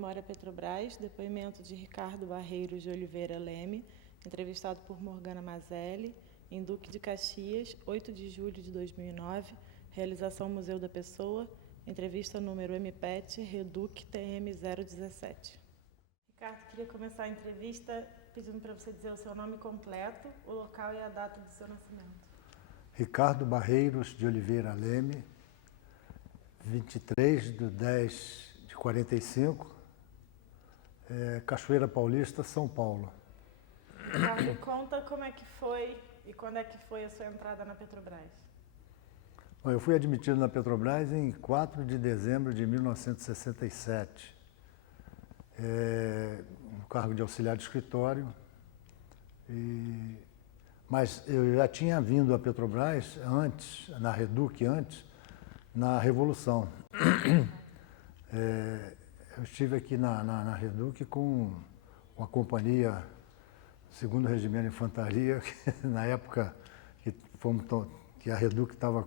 Memória Petrobras, depoimento de Ricardo Barreiros de Oliveira Leme, entrevistado por Morgana Mazelli, em Duque de Caxias, 8 de julho de 2009, realização Museu da Pessoa, entrevista número MPET, Reduc TM 017. Ricardo, queria começar a entrevista pedindo para você dizer o seu nome completo, o local e a data do seu nascimento. Ricardo Barreiros de Oliveira Leme, 23/10/45, Cachoeira Paulista, São Paulo. Ricardo, conta como é que foi e quando é que foi a sua entrada na Petrobras. Bom, eu fui admitido na Petrobras em 4 de dezembro de 1967, no cargo de auxiliar de escritório, mas eu já tinha vindo à Petrobras antes, na Reduc antes, na Revolução. Eu estive aqui na Reduc com a companhia 2º Regimento de Infantaria, que, na época que a Reduc estava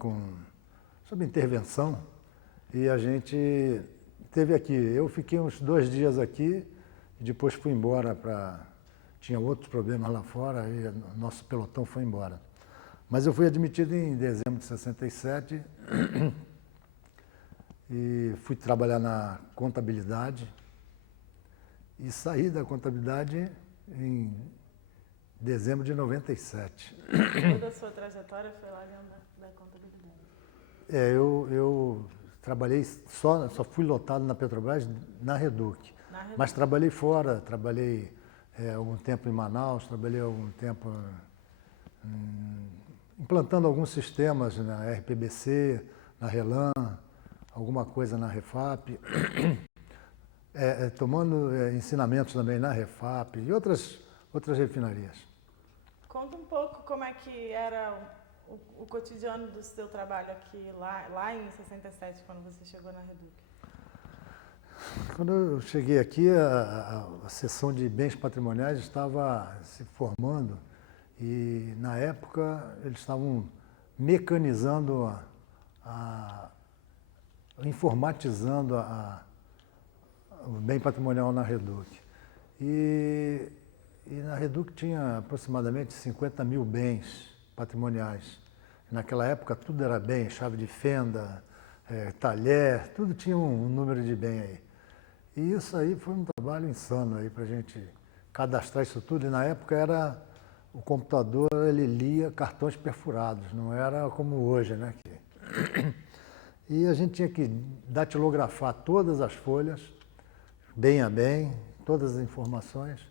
sob intervenção, e a gente esteve aqui. Eu fiquei uns 2 dias aqui, e depois fui embora tinha outros problemas lá fora, e nosso pelotão foi embora. Mas eu fui admitido em dezembro de 67, e fui trabalhar na contabilidade, e saí da contabilidade em dezembro de 97. Toda a sua trajetória foi lá dentro da contabilidade? Eu trabalhei, só fui lotado na Petrobras na Reduc. Mas trabalhei fora, trabalhei algum tempo em Manaus, trabalhei algum tempo implantando alguns sistemas na RPBC, na Relan, alguma coisa na Refap, tomando ensinamentos também na Refap e outras refinarias. Conta um pouco como é que era o cotidiano do seu trabalho aqui, lá em 67, quando você chegou na Reduc. Quando eu cheguei aqui, a seção de bens patrimoniais estava se formando e, na época, eles estavam mecanizando, informatizando o bem patrimonial na Reduc. E na Reduc tinha aproximadamente 50 mil bens patrimoniais. Naquela época tudo era bem, chave de fenda, talher, tudo tinha um número de bem aí. E isso aí foi um trabalho insano aí para a gente cadastrar isso tudo. E na época o computador, ele lia cartões perfurados, não era como hoje, né? E a gente tinha que datilografar todas as folhas, bem a bem, todas as informações,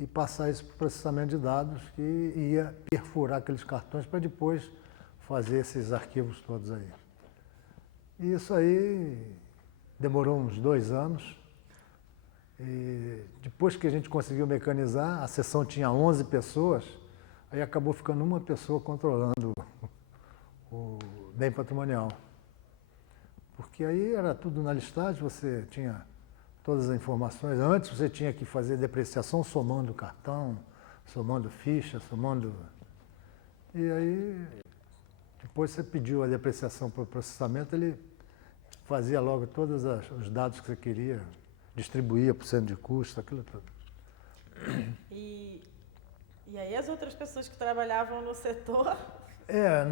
e passar isso para o processamento de dados, que ia perfurar aqueles cartões para depois fazer esses arquivos todos aí. E isso aí demorou uns 2 anos. E depois que a gente conseguiu mecanizar, a seção tinha 11 pessoas, aí acabou ficando uma pessoa controlando o bem patrimonial. Porque aí era tudo na listagem, você tinha todas as informações. Antes você tinha que fazer depreciação somando cartão, somando ficha, somando... E aí, depois você pediu a depreciação para o processamento, ele fazia logo todos os dados que você queria, distribuía por cento de custo, aquilo tudo. E aí as outras pessoas que trabalhavam no setor...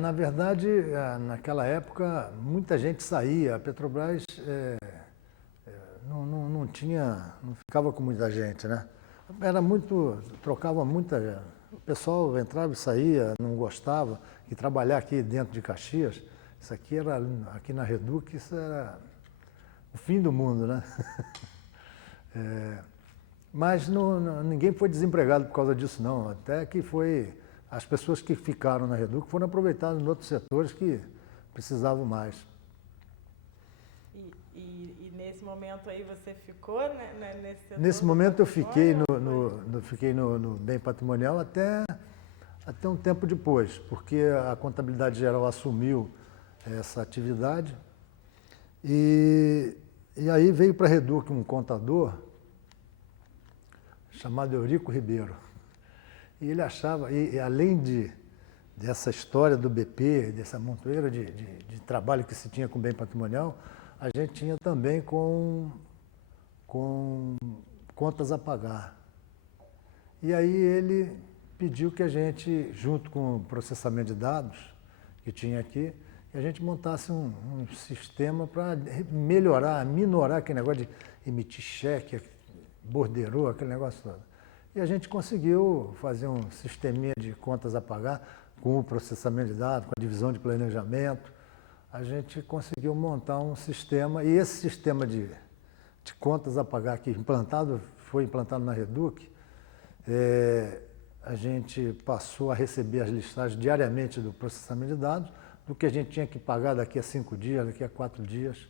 Na verdade, naquela época, muita gente saía. A Petrobras não ficava com muita gente, né? Trocava muita... O pessoal entrava e saía, não gostava. E trabalhar aqui dentro de Caxias, aqui na Reduc, isso era o fim do mundo, né? Mas ninguém foi desempregado por causa disso, não. Até que as pessoas que ficaram na Reduc foram aproveitadas em outros setores que precisavam mais. E nesse momento aí você ficou, né, nesse setor? Nesse momento eu fiquei no bem patrimonial até um tempo depois, porque a Contabilidade Geral assumiu essa atividade e aí veio para a Reduc um contador chamado Eurico Ribeiro. E ele achava, e além dessa história do BP, dessa montoeira de trabalho que se tinha com bem patrimonial, a gente tinha também com com contas a pagar. E aí ele pediu que a gente, junto com o processamento de dados que tinha aqui, que a gente montasse um sistema para melhorar, minorar aquele negócio de emitir cheque, borderô, aquele negócio todo. E a gente conseguiu fazer um sisteminha de contas a pagar com o processamento de dados, com a divisão de planejamento. A gente conseguiu montar um sistema, e esse sistema de contas a pagar que foi implantado na Reduc, a gente passou a receber as listagens diariamente do processamento de dados, do que a gente tinha que pagar daqui a 5 dias, daqui a 4 dias,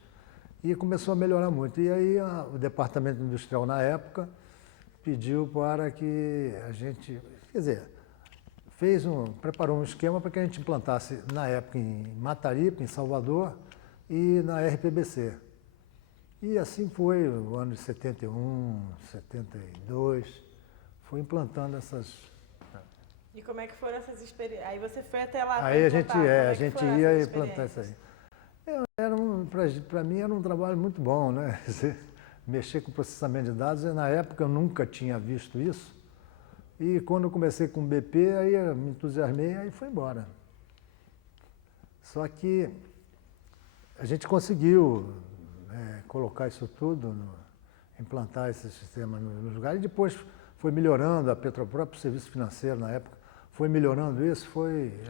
e começou a melhorar muito. E aí o Departamento Industrial, na época, pediu para que a gente, quer dizer, preparou um esquema para que a gente implantasse, na época, em Mataripe, em Salvador, e na RPBC. E assim foi, o ano de 71, 72, foi implantando essas... E como é que foram essas experiências? Aí você foi até lá Aí a gente ia implantar implantar isso aí. Para mim era um trabalho muito bom, né? Mexer com processamento de dados, na época eu nunca tinha visto isso. E quando eu comecei com o BP, aí eu me entusiasmei, aí foi embora. Só que a gente conseguiu colocar isso tudo, implantar esse sistema no lugar, e depois foi melhorando, a Petrobras, o serviço financeiro na época, foi melhorando isso,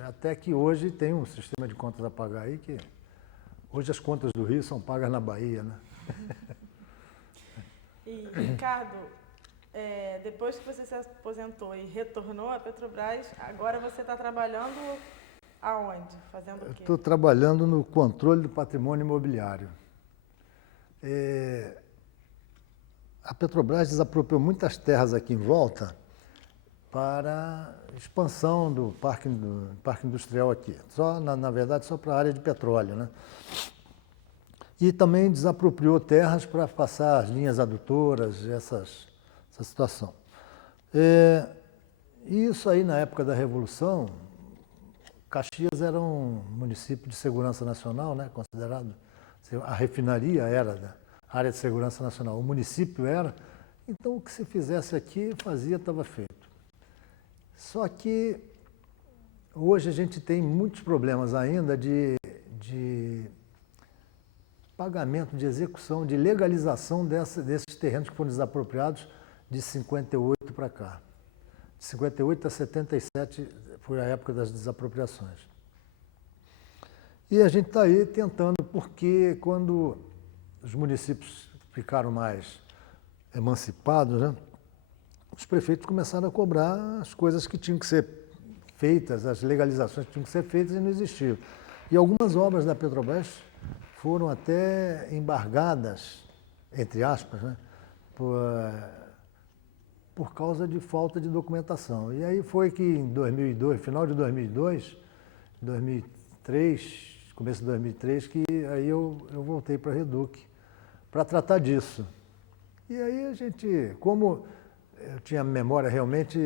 até que hoje tem um sistema de contas a pagar aí, que hoje as contas do Rio são pagas na Bahia, né? E, Ricardo, depois que você se aposentou e retornou à Petrobras, agora você está trabalhando aonde? Fazendo o quê? Estou trabalhando no controle do patrimônio imobiliário. A Petrobras desapropriou muitas terras aqui em volta para expansão do parque industrial aqui. Na verdade, só para a área de petróleo, né? E também desapropriou terras para passar as linhas adutoras, essa situação. E isso aí, na época da Revolução, Caxias era um município de segurança nacional, né? Considerado, a refinaria era da área de segurança nacional, o município era, então o que se fizesse aqui, estava feito. Só que hoje a gente tem muitos problemas ainda de pagamento, de execução, de legalização desses terrenos que foram desapropriados de 58 para cá. De 58 a 77 foi a época das desapropriações. E a gente está aí tentando, porque quando os municípios ficaram mais emancipados, né, os prefeitos começaram a cobrar as coisas que tinham que ser feitas, as legalizações que tinham que ser feitas e não existiam. E algumas obras da Petrobras foram até embargadas, entre aspas, né, por causa de falta de documentação. E aí foi que em 2002, final de 2002, 2003, começo de 2003, que aí eu voltei para a Reduc para tratar disso. E aí a gente, como eu tinha memória realmente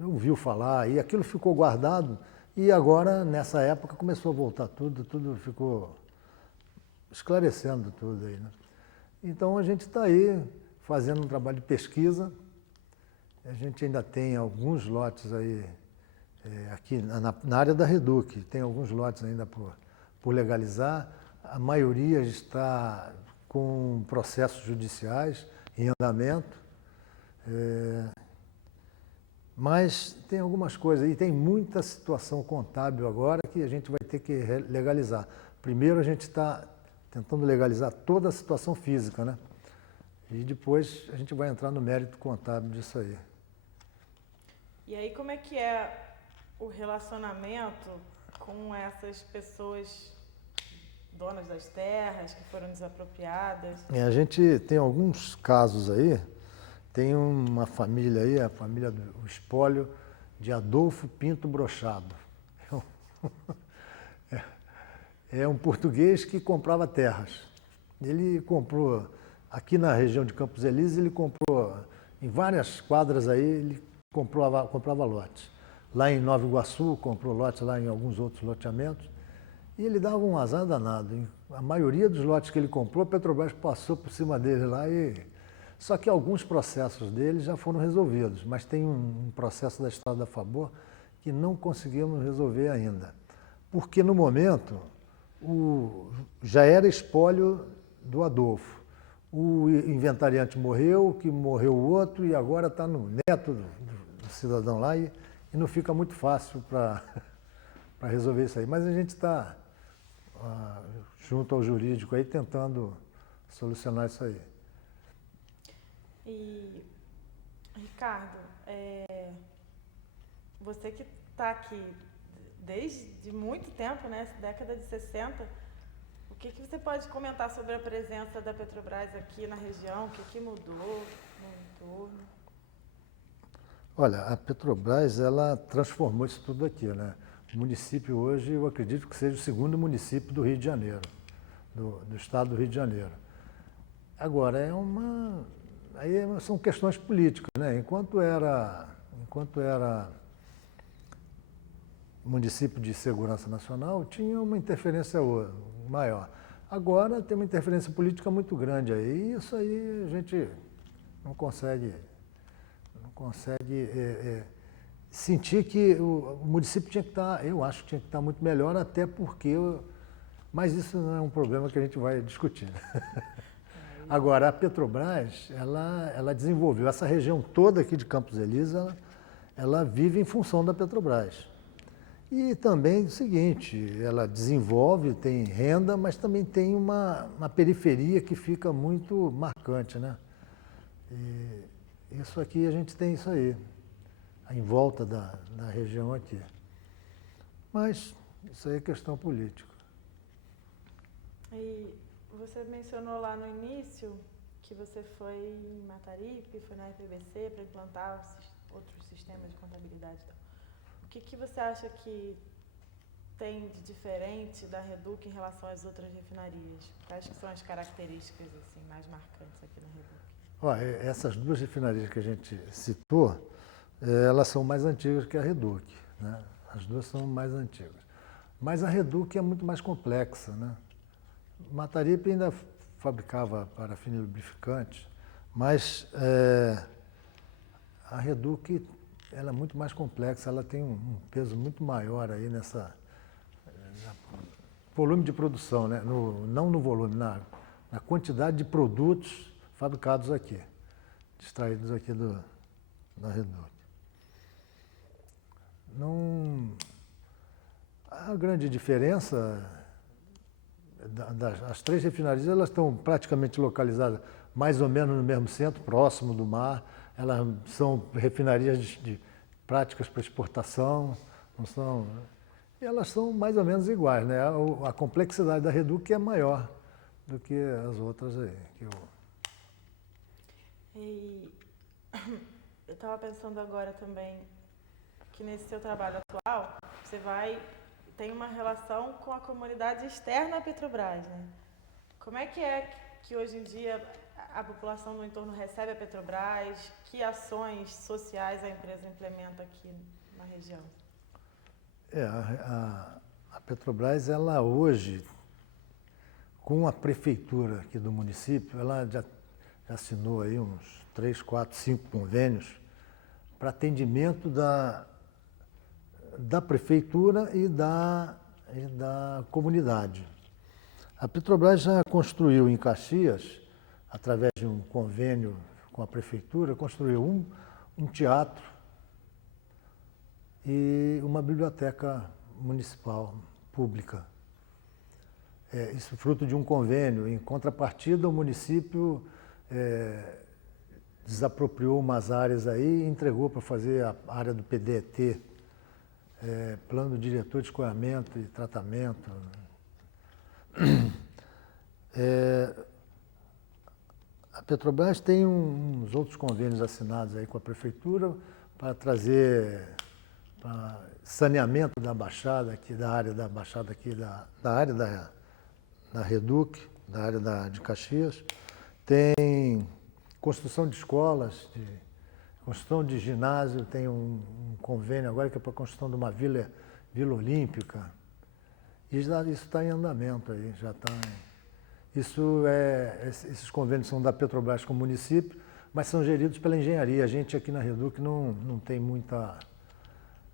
ouviu falar, e aquilo ficou guardado, e agora, nessa época, começou a voltar tudo ficou esclarecendo tudo aí, né? Então a gente está aí fazendo um trabalho de pesquisa, a gente ainda tem alguns lotes aí, aqui na área da Reduc, tem alguns lotes ainda por legalizar, a maioria está com processos judiciais em andamento, mas tem algumas coisas, e tem muita situação contábil agora que a gente vai ter que legalizar. Primeiro a gente está tentando legalizar toda a situação física, né? E depois a gente vai entrar no mérito contábil disso aí. E aí como é que é o relacionamento com essas pessoas donas das terras que foram desapropriadas? A gente tem alguns casos aí, tem uma família aí, a família do espólio de Adolfo Pinto Brochado. É um português que comprava terras. Ele comprou, aqui na região de Campos Elíseos, ele comprou, em várias quadras aí, ele comprava lotes. Lá em Nova Iguaçu, comprou lotes lá em alguns outros loteamentos. E ele dava um azar danado. A maioria dos lotes que ele comprou, a Petrobras passou por cima dele lá e... Só que alguns processos dele já foram resolvidos, mas tem um processo da Estrada da Favor que não conseguimos resolver ainda. Porque no momento já era espólio do Adolfo. O inventariante morreu, que morreu o outro, e agora está no neto do cidadão lá e não fica muito fácil para resolver isso aí. Mas a gente está junto ao jurídico aí tentando solucionar isso aí. E, Ricardo, você que está aqui desde muito tempo, né, década de 60, o que você pode comentar sobre a presença da Petrobras aqui na região? O que mudou no entorno? Olha, a Petrobras, ela transformou isso tudo aqui, né? O município hoje, eu acredito que seja o segundo município do Rio de Janeiro, do estado do Rio de Janeiro. Agora, aí são questões políticas, né? Enquanto era município de segurança nacional, tinha uma interferência maior. Agora tem uma interferência política muito grande aí, e isso aí a gente não consegue sentir que o município tinha que estar, eu acho que tinha que estar muito melhor, até porque, mas isso não é um problema que a gente vai discutir. Agora, a Petrobras, ela desenvolveu essa região toda aqui de Campos Elíseos, ela vive em função da Petrobras. E também o seguinte, ela desenvolve, tem renda, mas também tem uma periferia que fica muito marcante, né? E isso aqui, a gente tem isso aí, em volta da região aqui. Mas isso aí é questão política. E você mencionou lá no início que você foi em Mataripe, foi na FBC para implantar outros sistemas de contabilidade. O que você acha que tem de diferente da Reduc em relação às outras refinarias? Quais que são as características assim, mais marcantes aqui na Reduc? Olha, essas duas refinarias que a gente citou, elas são mais antigas que a Reduc, né? As duas são mais antigas. Mas a Reduc é muito mais complexa, né? Mataripe ainda fabricava parafuso lubrificante, mas a Reduc ela é muito mais complexa, ela tem um peso muito maior aí nessa volume de produção, né? Não no volume, na quantidade de produtos fabricados aqui, extraídos aqui da Reduc. A grande diferença, as três refinarias, elas estão praticamente localizadas mais ou menos no mesmo centro, próximo do mar. Elas são refinarias práticas para exportação, não são, e elas são mais ou menos iguais, né? A complexidade da Reduc é maior do que as outras aí. E eu estava pensando agora também que nesse seu trabalho atual, você tem uma relação com a comunidade externa à Petrobras, né? Como é que hoje em dia a população no entorno recebe a Petrobras? Que ações sociais a empresa implementa aqui na região? A Petrobras, ela hoje, com a prefeitura aqui do município, ela já assinou aí uns 3, 4, 5 convênios para atendimento da prefeitura e da comunidade. A Petrobras já construiu em Caxias, através de um convênio com a prefeitura, construiu um teatro e uma biblioteca municipal pública. Isso fruto de um convênio. Em contrapartida, o município desapropriou umas áreas aí e entregou para fazer a área do PDT, Plano Diretor de Escoamento e Tratamento. A Petrobras tem uns outros convênios assinados aí com a prefeitura para trazer saneamento da Baixada, aqui, da área da Baixada, aqui, da área da Reduc, da área de Caxias. Tem construção de escolas, construção de ginásio, tem um convênio agora que é para a construção de uma vila olímpica. E isso está em andamento aí, já está. Esses convênios são da Petrobras com o município, mas são geridos pela engenharia. A gente aqui na Reduc não tem muita.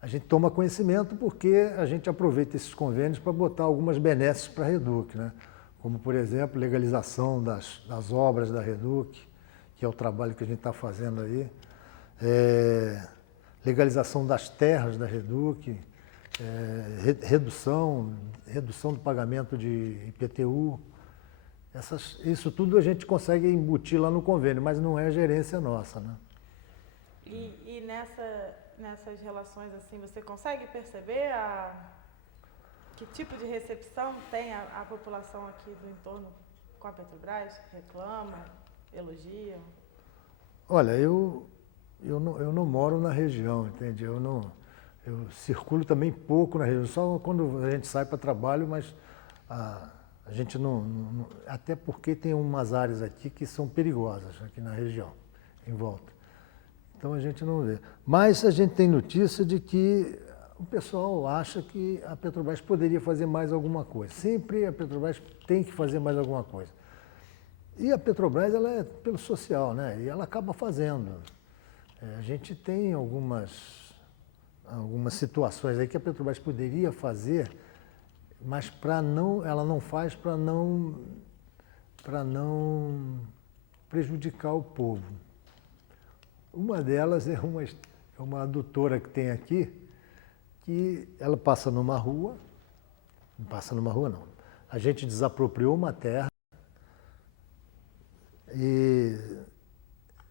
A gente toma conhecimento porque a gente aproveita esses convênios para botar algumas benesses para a Reduc, né? Como, por exemplo, legalização das obras da Reduc, que é o trabalho que a gente está fazendo aí, legalização das terras da Reduc, redução do pagamento de IPTU. Isso tudo a gente consegue embutir lá no convênio, mas não é gerência nossa, né? E nessas relações assim, você consegue perceber que tipo de recepção tem a população aqui do entorno com a Petrobras? Reclama, elogia? Olha, eu não moro na região, entende? Eu circulo também pouco na região, só quando a gente sai para trabalho, mas a gente não. Até porque tem umas áreas aqui que são perigosas, aqui na região, em volta. Então a gente não vê. Mas a gente tem notícia de que o pessoal acha que a Petrobras poderia fazer mais alguma coisa. Sempre a Petrobras tem que fazer mais alguma coisa. E a Petrobras, ela é pelo social, né? E ela acaba fazendo. A gente tem algumas situações aí que a Petrobras poderia fazer, mas ela não faz para não prejudicar o povo. Uma delas é uma adutora que tem aqui, que ela passa numa rua, não passa numa rua não, a gente desapropriou uma terra e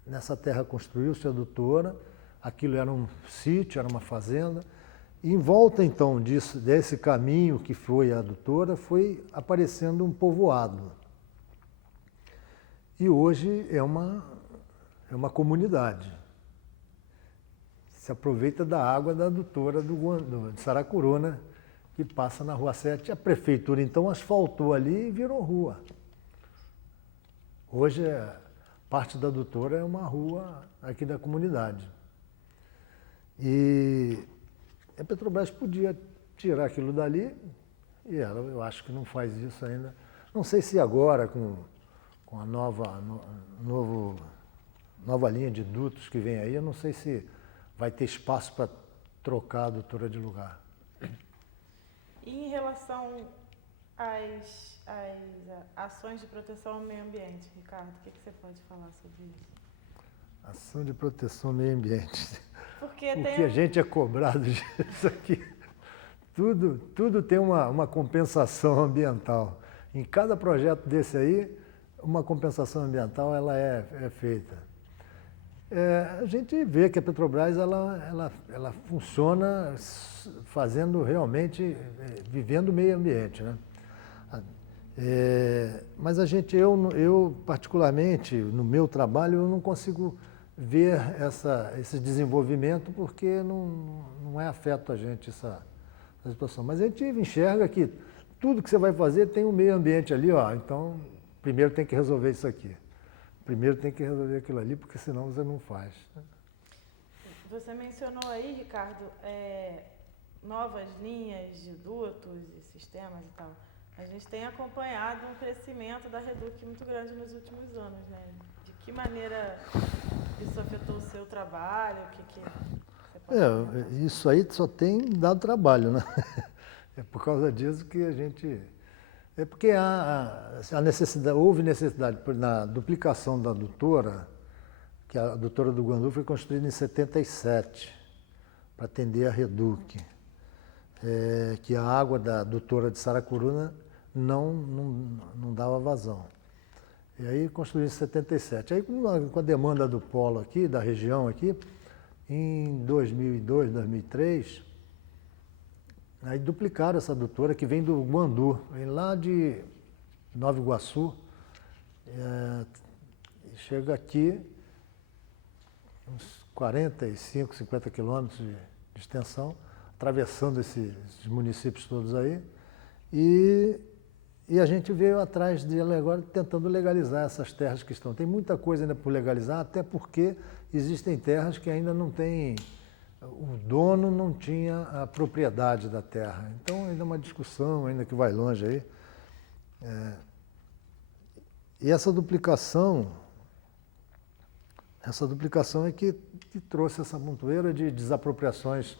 nessa terra construiu-se a adutora, aquilo era um sítio, era uma fazenda, e em volta então desse caminho que foi a adutora, foi aparecendo um povoado. E hoje é uma comunidade. Se aproveita da água da adutora de Saracuruna, que passa na Rua 7. A prefeitura então asfaltou ali e virou rua. Hoje parte da adutora é uma rua aqui da comunidade. E a Petrobras podia tirar aquilo dali, e ela, eu acho que não faz isso ainda. Não sei se agora, com a nova linha de dutos que vem aí, eu não sei se vai ter espaço para trocar a adutora de lugar. E em relação às ações de proteção ao meio ambiente, Ricardo, o que você pode falar sobre isso? Ação de proteção ao meio ambiente. Porque a gente é cobrado disso aqui. Tudo tem uma compensação ambiental. Em cada projeto desse aí, uma compensação ambiental ela é feita. A gente vê que a Petrobras ela funciona fazendo realmente, vivendo o meio ambiente, né? Mas eu particularmente, no meu trabalho, eu não consigo ver esse desenvolvimento porque não é afeto a gente essa situação. Mas a gente enxerga que tudo que você vai fazer tem um meio ambiente ali, ó. Então, primeiro tem que resolver isso aqui. Primeiro tem que resolver aquilo ali, porque senão você não faz. Você mencionou aí, Ricardo, novas linhas de dutos e sistemas e tal. A gente tem acompanhado um crescimento da Reduc muito grande nos últimos anos, né? De que maneira isso afetou o seu trabalho? O que você pode comentar? Isso aí só tem dado trabalho, né? É por causa disso que a gente... É porque houve necessidade na duplicação da adutora, que a adutora do Guandu foi construída em 77, para atender a Reduc, que a água da adutora de Saracuruna não dava vazão. E aí construíram em 77. Aí com a demanda do polo aqui, da região aqui, em 2002, 2003, aí duplicaram essa adutora que vem do Guandu, vem lá de Nova Iguaçu, chega aqui, uns 45, 50 quilômetros de extensão, atravessando esses municípios todos aí, e a gente veio atrás dele agora tentando legalizar essas terras que estão. Tem muita coisa ainda por legalizar, até porque existem terras que ainda não têm o dono não tinha a propriedade da terra. Então ainda é uma discussão, ainda que vai longe aí. E essa duplicação é que trouxe essa montoeira de desapropriações.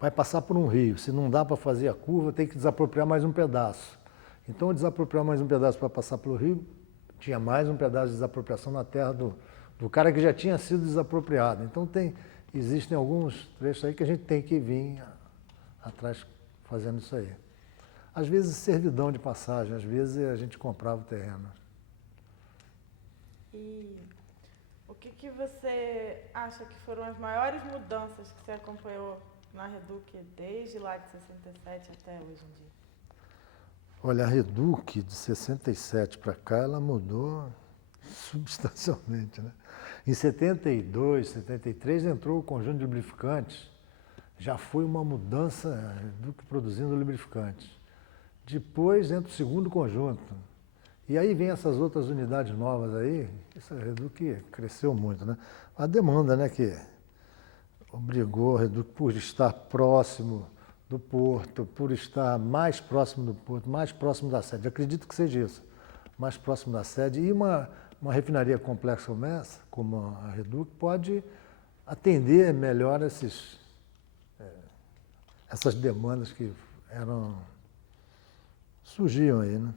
Vai passar por um rio, se não dá para fazer a curva, tem que desapropriar mais um pedaço. Então, desapropriar mais um pedaço para passar pelo rio, tinha mais um pedaço de desapropriação na terra do cara que já tinha sido desapropriado. Então, existem alguns trechos aí que a gente tem que vir atrás fazendo isso aí. Às vezes, servidão de passagem, às vezes a gente comprava o terreno. E o que você acha que foram as maiores mudanças que você acompanhou na Reduc desde lá de 67 até hoje em dia? Olha, a Reduc de 67 para cá, ela mudou substancialmente, né? Em 72, 73 entrou o conjunto de lubrificantes, já foi uma mudança, a Reduc produzindo lubrificantes. Depois entra o segundo conjunto. E aí vem essas outras unidades novas aí, essa Reduc cresceu muito, né? A demanda, né, que obrigou a Reduc por estar próximo do porto, por estar mais próximo do porto, mais próximo da sede. Acredito que seja isso, mais próximo da sede. E uma refinaria complexa como a Reduc, pode atender melhor essas demandas que surgiam aí, né?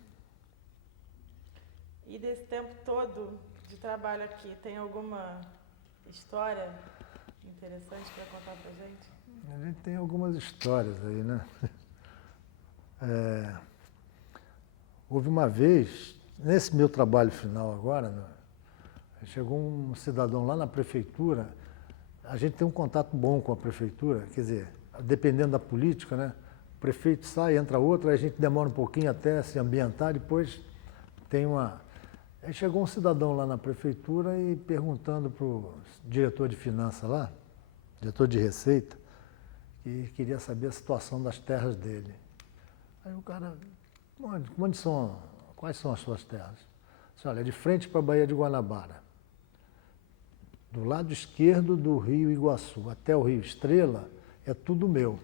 E desse tempo todo de trabalho aqui, tem alguma história interessante para contar pra gente? A gente tem algumas histórias aí, né? Houve uma vez, nesse meu trabalho final agora, né, chegou um cidadão lá na prefeitura, a gente tem um contato bom com a prefeitura, quer dizer, dependendo da política, né? O prefeito sai, entra outro, aí a gente demora um pouquinho até se ambientar, depois tem uma... Aí chegou um cidadão lá na prefeitura e perguntando para o diretor de finanças lá, diretor de receita, que queria saber a situação das terras dele. Aí o cara, quais são as suas terras? Disse, olha, de frente para a Baía de Guanabara, do lado esquerdo do Rio Iguaçu até o Rio Estrela, é tudo meu.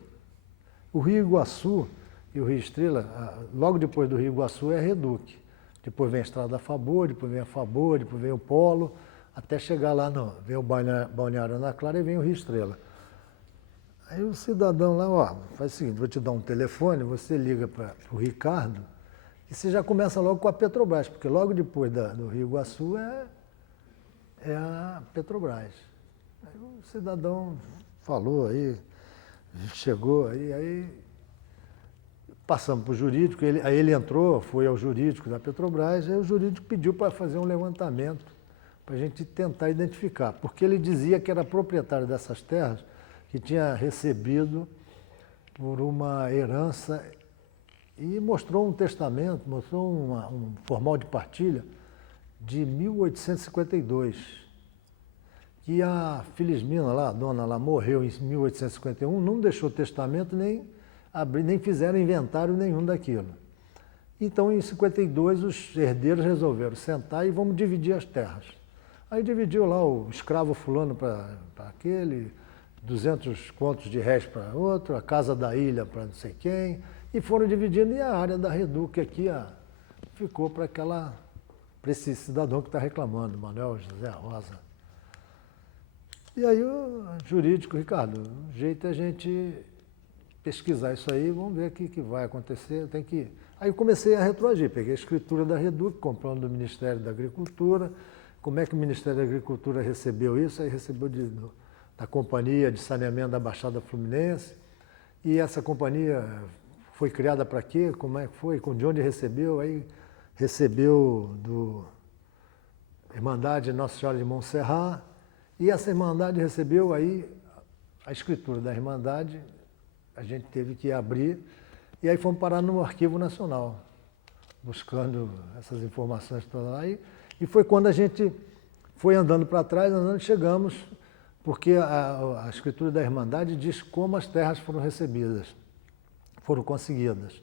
O Rio Iguaçu e o Rio Estrela, logo depois do Rio Iguaçu é a Reduc. Depois vem a Estrada da Favor, depois vem a Favor, depois vem o Polo, até chegar lá, vem o Balneário Ana Clara e vem o Rio Estrela. Aí o cidadão lá, ó, faz o seguinte, vou te dar um telefone, você liga para o Ricardo e você já começa logo com a Petrobras, porque logo depois do Rio Iguaçu é a Petrobras. Aí o cidadão falou aí, chegou aí passamos para o jurídico, aí ele entrou, foi ao jurídico da Petrobras, aí o jurídico pediu para fazer um levantamento, para a gente tentar identificar, porque ele dizia que era proprietário dessas terras, que tinha recebido por uma herança e mostrou um testamento, mostrou um formal de partilha de 1852, que a Felismina lá, a dona lá, morreu em 1851, não deixou testamento nem fizeram inventário nenhum daquilo. Então, em 52, os herdeiros resolveram sentar e vamos dividir as terras. Aí dividiu lá o escravo fulano para aquele, 200 contos de réis para outro, a casa da ilha para não sei quem, e foram dividindo, e a área da Reduc aqui ficou para esse cidadão que está reclamando, Manuel José Rosa. E aí o jurídico, Ricardo, o jeito é a gente pesquisar isso aí, vamos ver o que vai acontecer, Aí eu comecei a retroagir, peguei a escritura da Reduc, comprando do Ministério da Agricultura, como é que o Ministério da Agricultura recebeu isso, aí recebeu da Companhia de Saneamento da Baixada Fluminense, e essa companhia foi criada para quê, como é que foi, de onde recebeu, aí recebeu do Irmandade Nossa Senhora de Montserrat, e essa Irmandade recebeu aí a escritura da Irmandade, a gente teve que abrir, e aí fomos parar no Arquivo Nacional, buscando essas informações todas lá. E foi quando a gente foi andando para trás, chegamos, porque a escritura da Irmandade diz como as terras foram recebidas, foram conseguidas.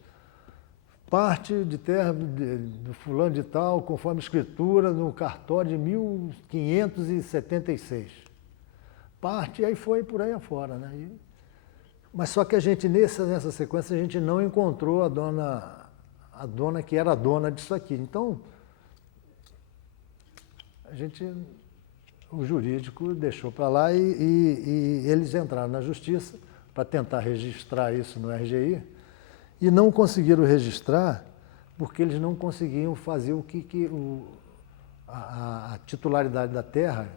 Parte de terra do fulano de tal, conforme a escritura, no cartório de 1576. parte, e aí foi por aí afora, né? Mas só que a gente, nessa sequência, a gente não encontrou a dona que era a dona disso aqui. Então, o jurídico deixou para lá e eles entraram na justiça para tentar registrar isso no RGI e não conseguiram registrar porque eles não conseguiam fazer a titularidade da terra.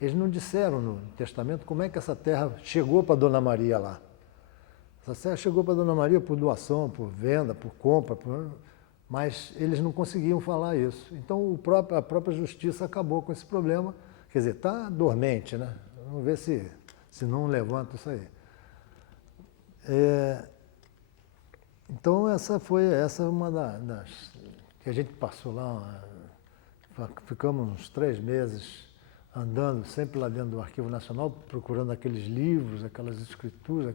Eles não disseram no testamento como é que essa terra chegou para a Dona Maria lá. Essa terra chegou para a Dona Maria por doação, por venda, por compra, mas eles não conseguiam falar isso. Então a própria justiça acabou com esse problema. Quer dizer, está dormente, né? Vamos ver se não levanta isso aí. Então essa é uma das que a gente passou lá, ficamos uns 3 meses andando sempre lá dentro do Arquivo Nacional, procurando aqueles livros, aquelas escrituras,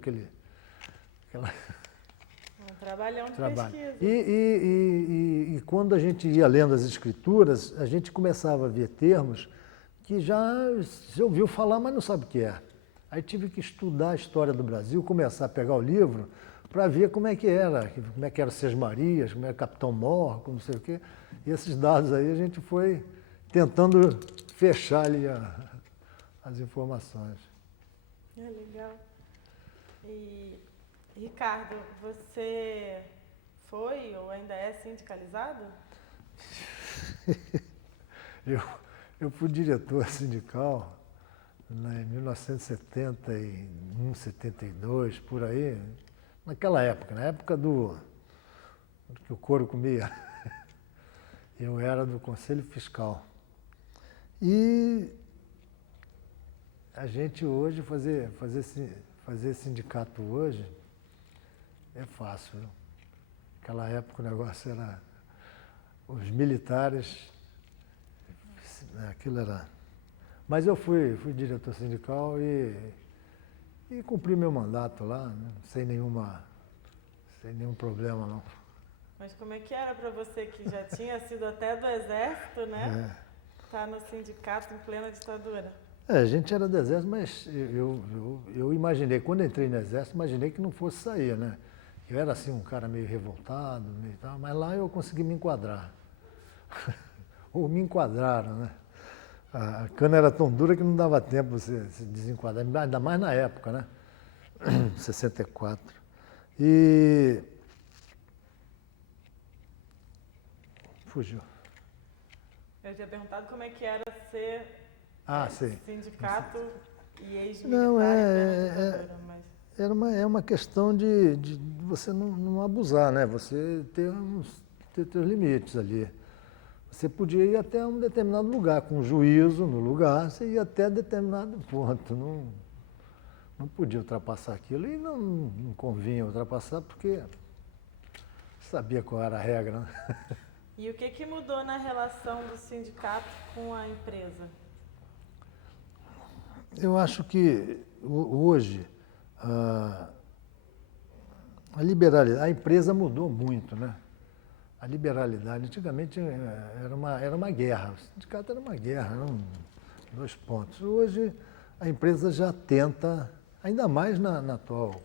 Um trabalhão de pesquisa. E quando a gente ia lendo as escrituras, a gente começava a ver termos que já se ouviu falar, mas não sabe o que é. Aí tive que estudar a história do Brasil, começar a pegar o livro para ver como é que era Sesmarias, como era Capitão Mor, como não sei o quê. E esses dados aí a gente foi tentando fechar ali as informações. É legal. E, Ricardo, você foi ou ainda é sindicalizado? Eu fui diretor sindical em 1971, 72, por aí, naquela época, na época que o couro comia. Eu era do Conselho Fiscal. E a gente hoje, fazer sindicato hoje é fácil, viu? Naquela época o negócio era os militares, aquilo era... Mas eu fui diretor sindical e cumpri meu mandato lá, né? Sem nenhum problema, não. Mas como é que era para você que já tinha sido até do Exército, né? Tá no sindicato em plena ditadura? A gente era do Exército, mas eu imaginei, quando entrei no Exército, imaginei que não fosse sair, né? Eu era assim um cara meio revoltado, meio tal, mas lá eu consegui me enquadrar. Ou me enquadraram, né? A cana era tão dura que não dava tempo de você se desenquadrar, ainda mais na época, né? 64. E... Fugiu. Eu tinha perguntado como é que era ser sindicato e ex-militar. Não, mas... é uma questão de você não abusar, né? Você ter seus limites ali. Você podia ir até um determinado lugar, com juízo no lugar, você ia até determinado ponto. Não podia ultrapassar aquilo e não convinha ultrapassar porque sabia qual era a regra, né? E o que mudou na relação do sindicato com a empresa? Eu acho que hoje a liberalidade, a empresa mudou muito, né? A liberalidade, antigamente era uma guerra, o sindicato era uma guerra, eram 2 pontos. Hoje a empresa já tenta, ainda mais na atual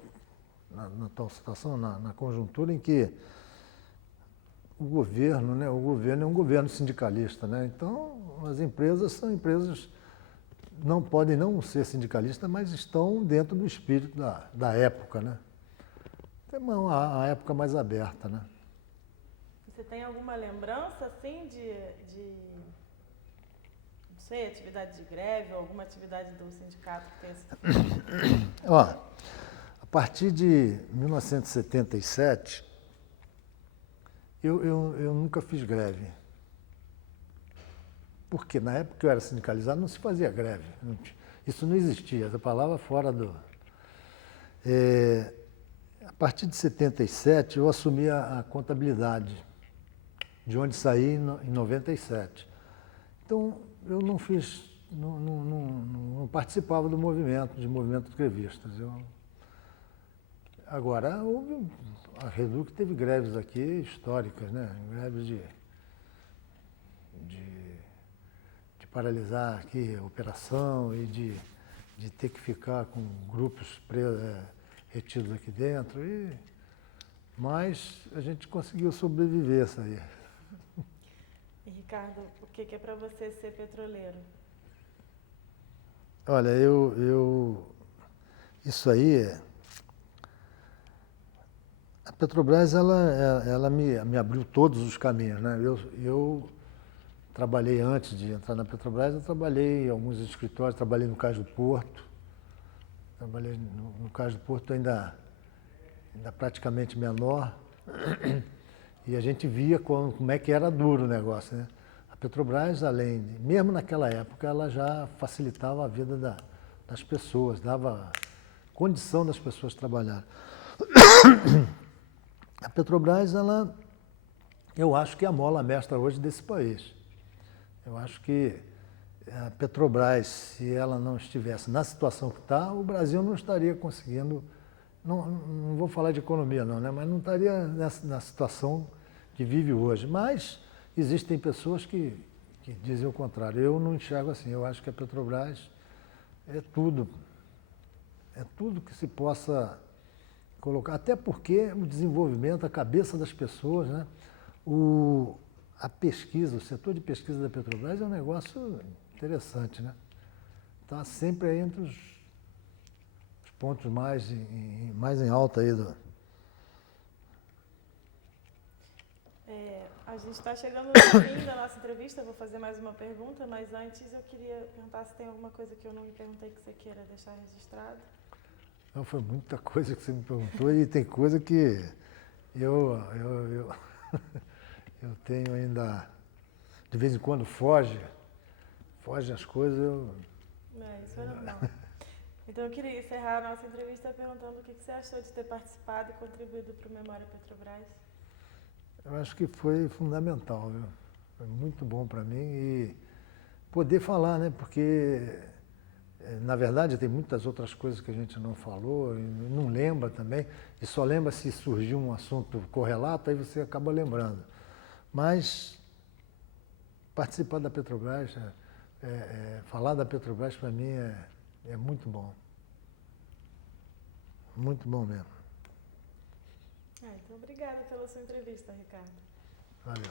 situação, na conjuntura em que o governo é um governo sindicalista, né? Então as empresas são empresas, não podem não ser sindicalistas, mas estão dentro do espírito da época, né? É uma época mais aberta, né? Você tem alguma lembrança, assim, não sei, atividade de greve ou alguma atividade do sindicato que tenha sido feita? Ó, a partir de 1977, eu nunca fiz greve. Porque na época que eu era sindicalizado não se fazia greve. Isso não existia, essa palavra fora do... A partir de 77 eu assumi a contabilidade, de onde saí em 97. Então eu não fiz, não participava do movimento de grevistas. Agora, a Reduc teve greves aqui históricas, né? Greves de paralisar aqui a operação e de de ter que ficar com grupos retidos aqui dentro, mas a gente conseguiu sobreviver isso aí. E Ricardo, o que é para você ser petroleiro? Olha, isso aí, a Petrobras, ela me abriu todos os caminhos, né? Eu trabalhei antes de entrar na Petrobras, eu trabalhei em alguns escritórios, trabalhei no Cais do Porto, trabalhei no Cais do Porto ainda praticamente menor, e a gente via como é que era duro o negócio, né? A Petrobras, mesmo naquela época, ela já facilitava a vida das pessoas, dava condição das pessoas trabalharem. A Petrobras, eu acho que é a mola mestra hoje desse país. Eu acho que a Petrobras, se ela não estivesse na situação que está, o Brasil não estaria conseguindo, não vou falar de economia não, né? Mas não estaria na situação que vive hoje. Mas existem pessoas que dizem o contrário. Eu não enxergo assim. Eu acho que a Petrobras é tudo que se possa colocar. Até porque o desenvolvimento, a cabeça das pessoas, né? A pesquisa, o setor de pesquisa da Petrobras é um negócio interessante, né? Está sempre aí entre os pontos mais em alta aí do... A gente está chegando no fim da nossa entrevista, eu vou fazer mais uma pergunta, mas antes eu queria perguntar se tem alguma coisa que eu não me perguntei que você queira deixar registrado. Não, foi muita coisa que você me perguntou e tem coisa que eu tenho ainda, de vez em quando foge as coisas, Isso é normal. Então eu queria encerrar a nossa entrevista perguntando o que você achou de ter participado e contribuído para o Memória Petrobras. Eu acho que foi fundamental, viu? Foi muito bom para mim e poder falar, né? Porque, na verdade, tem muitas outras coisas que a gente não falou e não lembra também, e só lembra se surgiu um assunto correlato, aí você acaba lembrando. Mas participar da Petrobras, falar da Petrobras para mim é muito bom. Muito bom mesmo. Então obrigada pela sua entrevista, Ricardo. Valeu.